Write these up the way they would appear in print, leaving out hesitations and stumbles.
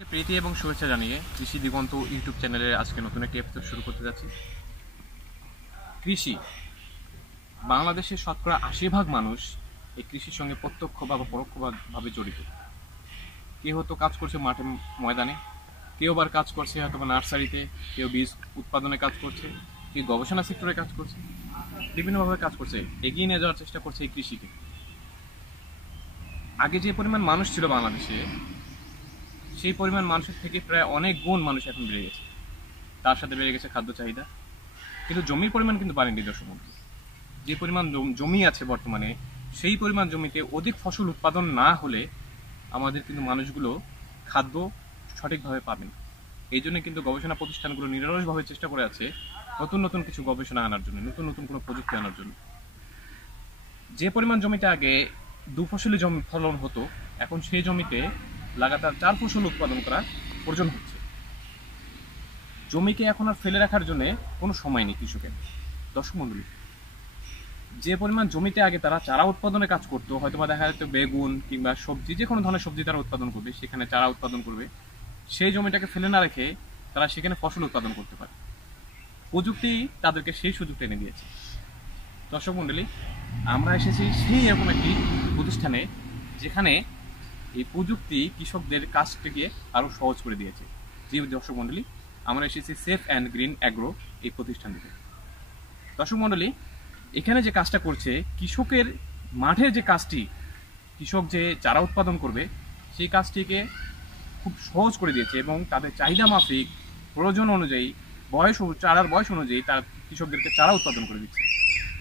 প্রীতি এবং শুভেচ্ছা জানিয়ে কৃষি দিগন্ত ইউটিউব চ্যানেলের আজকে নতুন একটি এপিসোড শুরু করতে যাচ্ছি। কৃষি বাংলাদেশের শতকরা ৮০% মানুষ এই কৃষির সঙ্গে প্রত্যক্ষ বা পরোক্ষভাবে জড়িত। কেউ হয়তো কাজ করছে মাঠে ময়দানে, কেউ আবার কাজ করছে হয়তো নার্সারিতে, কেউ বীজ উৎপাদনে কাজ করছে, কেউ গবেষণা সেক্টরে কাজ করছে, বিভিন্নভাবে কাজ করছে, এগিয়ে নিয়ে যাওয়ার চেষ্টা করছে এই কৃষিকে। আগে যে পরিমাণ মানুষ ছিল বাংলাদেশে, সেই পরিমাণ মানুষের থেকে প্রায় অনেক গুণ মানুষ এখন বেড়ে গেছে। তার সাথে বেড়ে গেছে খাদ্য চাহিদা, কিন্তু জমির পরিমাণ কিন্তু বাড়েনি। দর্শক বন্ধু, যে পরিমাণ জমি আছে বর্তমানে, সেই পরিমাণ জমিতে অধিক ফসল উৎপাদন না হলে আমাদের কিন্তু মানুষগুলো খাদ্য সঠিকভাবে পাবে না। এই জন্য কিন্তু গবেষণা প্রতিষ্ঠানগুলো নিরলসভাবে চেষ্টা করে আছে নতুন নতুন কিছু গবেষণা আনার জন্য, নতুন নতুন কোনো প্রযুক্তি আনার জন্য। যে পরিমাণ জমিতে আগে 2 ফসলি জমি ফলন হতো, এখন সেই জমিতে লাগাতার 4 ফসল উৎপাদন করা প্রয়োজন হচ্ছে। জমিকে এখন আর ফেলে রাখার জন্য কোনো সময় নেই কৃষকের। দর্শক মণ্ডলী, যে পরিমাণ জমিতে আগে তারা চারা উৎপাদনের কাজ করতো, হয়তো বা দেখা যেত বেগুন কিংবা সবজি, যে কোনো ধরনের সবজি তারা উৎপাদন করবে, সেখানে চারা উৎপাদন করবে, সেই জমিটাকে ফেলে না রেখে তারা সেখানে ফসল উৎপাদন করতে পারে। প্রযুক্তি তাদেরকে সেই সুযোগটা এনে দিয়েছে। দর্শক মণ্ডলী, আমরা এসেছি সেই এরকম একটি প্রতিষ্ঠানে যেখানে এই প্রযুক্তি কৃষকদের কাজটিকে আরো সহজ করে দিয়েছে। জি দর্শক মণ্ডলী, আমরা এসেছি সেফ অ্যান্ড গ্রিন অ্যাগ্রো এই প্রতিষ্ঠানটিতে। দর্শক মণ্ডলী, এখানে যে কাজটা করছে, কৃষকের মাঠের যে কাজটি, কৃষক যে চারা উৎপাদন করবে, সেই কাজটিকে খুব সহজ করে দিয়েছে এবং তাদের চাহিদা মাফিক, প্রয়োজন অনুযায়ী, চারার বয়স অনুযায়ী তার কৃষকদেরকে চারা উৎপাদন করে দিচ্ছে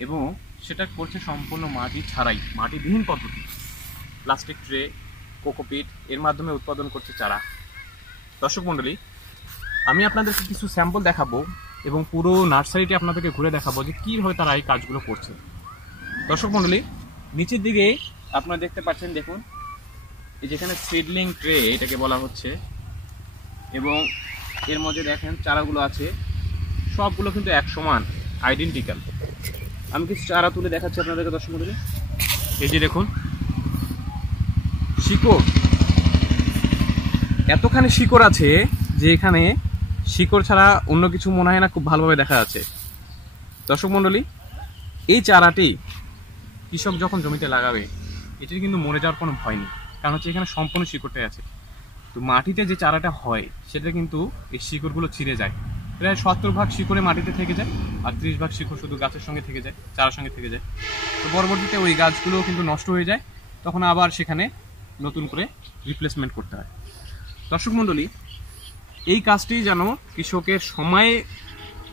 এবং সেটা করছে সম্পূর্ণ মাটি ছাড়াই, মাটিবিহীন পদ্ধতি। প্লাস্টিক ট্রে, কোকোপিট এর মাধ্যমে উৎপাদন করছে চারা। দর্শক মণ্ডলী, আমি আপনাদেরকে কিছু স্যাম্পল দেখাবো এবং পুরো নার্সারিটি আপনাদেরকে ঘুরে দেখাবো যে কীভাবে তারা এই কাজগুলো করছে। দর্শক মণ্ডলী, নিচের দিকে আপনারা দেখতে পাচ্ছেন, দেখুন এই যেখানে সিডলিং ট্রে এটাকে বলা হচ্ছে, এবং এর মধ্যে দেখেন চারাগুলো আছে, সবগুলো কিন্তু এক সমান, আইডেন্টিক্যাল। আমি কিছু চারা তুলে দেখাচ্ছি আপনাদেরকে। দর্শক মণ্ডলী, এই যে দেখুন শিকড়, এতখানি শিকড় আছে যে এখানে শিকড় ছাড়া অন্য কিছু মনে হয় না, খুব ভালোভাবে দেখা যাচ্ছে। দর্শক মণ্ডলী, এই চারাটি কৃষক যখন জমিতে লাগাবে, এটির কিন্তু মরে যাওয়ার কোনো ভয় নেই, কারণ হচ্ছে এখানে সম্পূর্ণ শিকড়টাই আছে। তো মাটিতে যে চারাটা হয় সেটা কিন্তু এই শিকড়গুলো ছিঁড়ে যায়, প্রায় 70% শিকড়ে মাটিতে থেকে যায়, আর 30% শিকড় শুধু গাছের সঙ্গে থেকে যায়, চারার সঙ্গে থেকে যায়। তো পরবর্তীতে ওই গাছগুলো কিন্তু নষ্ট হয়ে যায়, তখন আবার সেখানে নতুন করে রিপ্লেসমেন্ট করতে হয়। দর্শক মণ্ডলী, এই কাজটি যেন কৃষকের সময়ে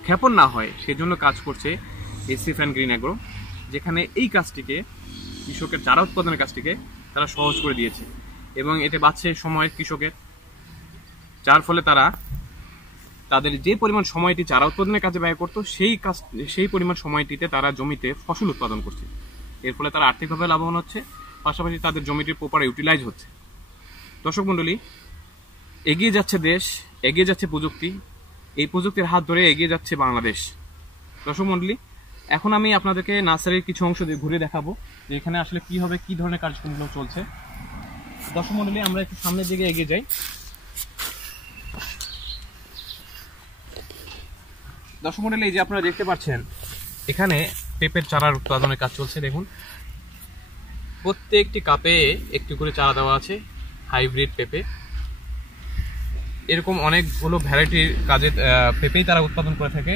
ক্ষেপণ না হয়, সেজন্য কাজ করছে এই সেফ অ্যান্ড গ্রিন অ্যাগ্রো, যেখানে এই কাজটিকে, কৃষকের চারা উৎপাদনের কাজটিকে তারা সহজ করে দিয়েছে এবং এতে বাঁচছে সময় কৃষকের, যার ফলে তারা তাদের যে পরিমাণ সময়টি চারা উৎপাদনের কাজে ব্যয় করতো, সেই পরিমাণ সময়টিতে তারা জমিতে ফসল উৎপাদন করছে। এর ফলে তারা আর্থিকভাবে লাভবান হচ্ছে, পাশাপাশি তাদের জমিটির প্রপার ইউটিলাইজ হচ্ছে। দর্শক মণ্ডলী, এগিয়ে যাচ্ছে দেশ, এগিয়ে যাচ্ছে প্রযুক্তি, এই প্রযুক্তির হাত ধরে এগিয়ে যাচ্ছে বাংলাদেশ। দর্শক মণ্ডলী, এখন আমি আপনাদেরকে নার্সারির কিছু অংশ দিয়ে ঘুরে দেখাবো যে এখানে আসলে কীভাবে কী ধরনের কার্যক্রমগুলো চলছে। দর্শক মণ্ডলী, আমরা একটু সামনের দিকে এগিয়ে যাই। দর্শক মণ্ডলী, এই যে আপনারা দেখতে পাচ্ছেন, এখানে পেঁপের চারার উৎপাদনের কাজ চলছে। দেখুন, প্রত্যেকটি কাপে একটি করে চারা দেওয়া আছে, হাইব্রিড পেঁপে। এরকম অনেকগুলো ভ্যারাইটির কাজে পেঁপেই তারা উৎপাদন করে থাকে।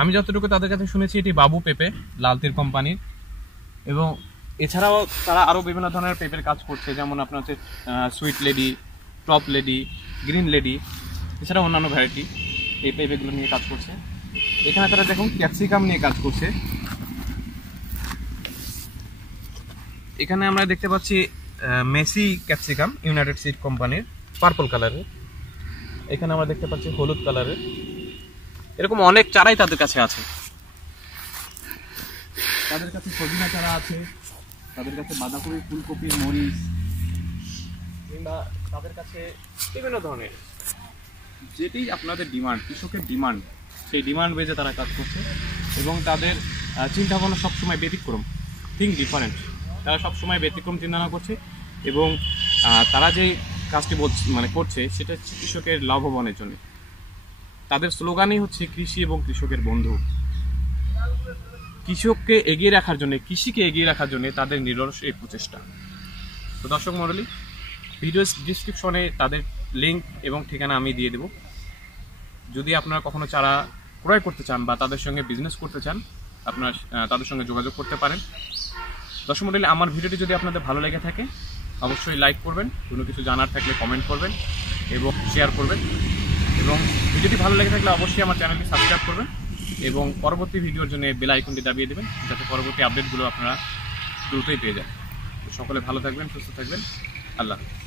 আমি যতটুকু তাদের কাছে শুনেছি, এটি বাবু পেঁপে, লালতির কোম্পানির, এবং এছাড়াও তারা আরও বিভিন্ন ধরনের পেঁপের কাজ করছে, যেমন আপনার হচ্ছে sweet lady, top lady, green lady, এছাড়াও অন্যান্য ভ্যারাইটি এই পেঁপেগুলো নিয়ে কাজ করছে। এখানে তারা দেখুন ক্যাপসিকাম নিয়ে কাজ করছে। এখানে আমরা দেখতে পাচ্ছি মেসি ক্যাপসিকাম, ইউনাইটেড সিড কোম্পানির, পার্পল কালারের। এখানে আমরা দেখতে পাচ্ছি হলুদ কালারের। এরকম অনেক চারাই তাদের কাছে আছে। তাদের কাছে সজনা চারা আছে, তাদের কাছে বাঁধাকপি, ফুলকপি, মরিচ, কিংবা তাদের কাছে বিভিন্ন ধরনের যেটি আপনাদের ডিমান্ড, কৃষকের ডিমান্ড, সেই ডিমান্ড বেজে তারা কাজ করছে এবং তাদের চিন্তাভাবনা সবসময় ব্যতিক্রম, থিঙ্ক ডিফারেন্ট। তারা সবসময় ব্যতিক্রম চিন্তা করছে এবং তারা যে কাজটি করছে সেটা হচ্ছে কৃষকের লাভবানের জন্য। তাদের স্লোগানই হচ্ছে কৃষি এবং কৃষকের বন্ধু। কৃষককে এগিয়ে রাখার জন্য, কৃষিকে এগিয়ে রাখার জন্য তাদের নিরলস এই প্রচেষ্টা। তো দর্শক মণ্ডলী, ভিডিও ডিসক্রিপশনে তাদের লিঙ্ক এবং ঠিকানা আমি দিয়ে দেব। যদি আপনারা কখনো চারা ক্রয় করতে চান বা তাদের সঙ্গে বিজনেস করতে চান, আপনারা তাদের সঙ্গে যোগাযোগ করতে পারেন। দর্শক মণ্ডলী, আমার ভিডিওটি যদি আপনাদের ভালো লেগে থাকে অবশ্যই লাইক করবেন, কোনো কিছু জানার থাকলে কমেন্ট করবেন এবং শেয়ার করবেন, এবং ভিডিওটি ভালো লেগে থাকলে অবশ্যই আমার চ্যানেলটি সাবস্ক্রাইব করবেন এবং পরবর্তী ভিডিওর জন্য বেল আইকনটি দাবিয়ে দেবেন, যাতে পরবর্তী আপডেটগুলো আপনারা দ্রুতই পেয়ে যান। সকলে ভালো থাকবেন, সুস্থ থাকবেন। আল্লাহ হাফেজ।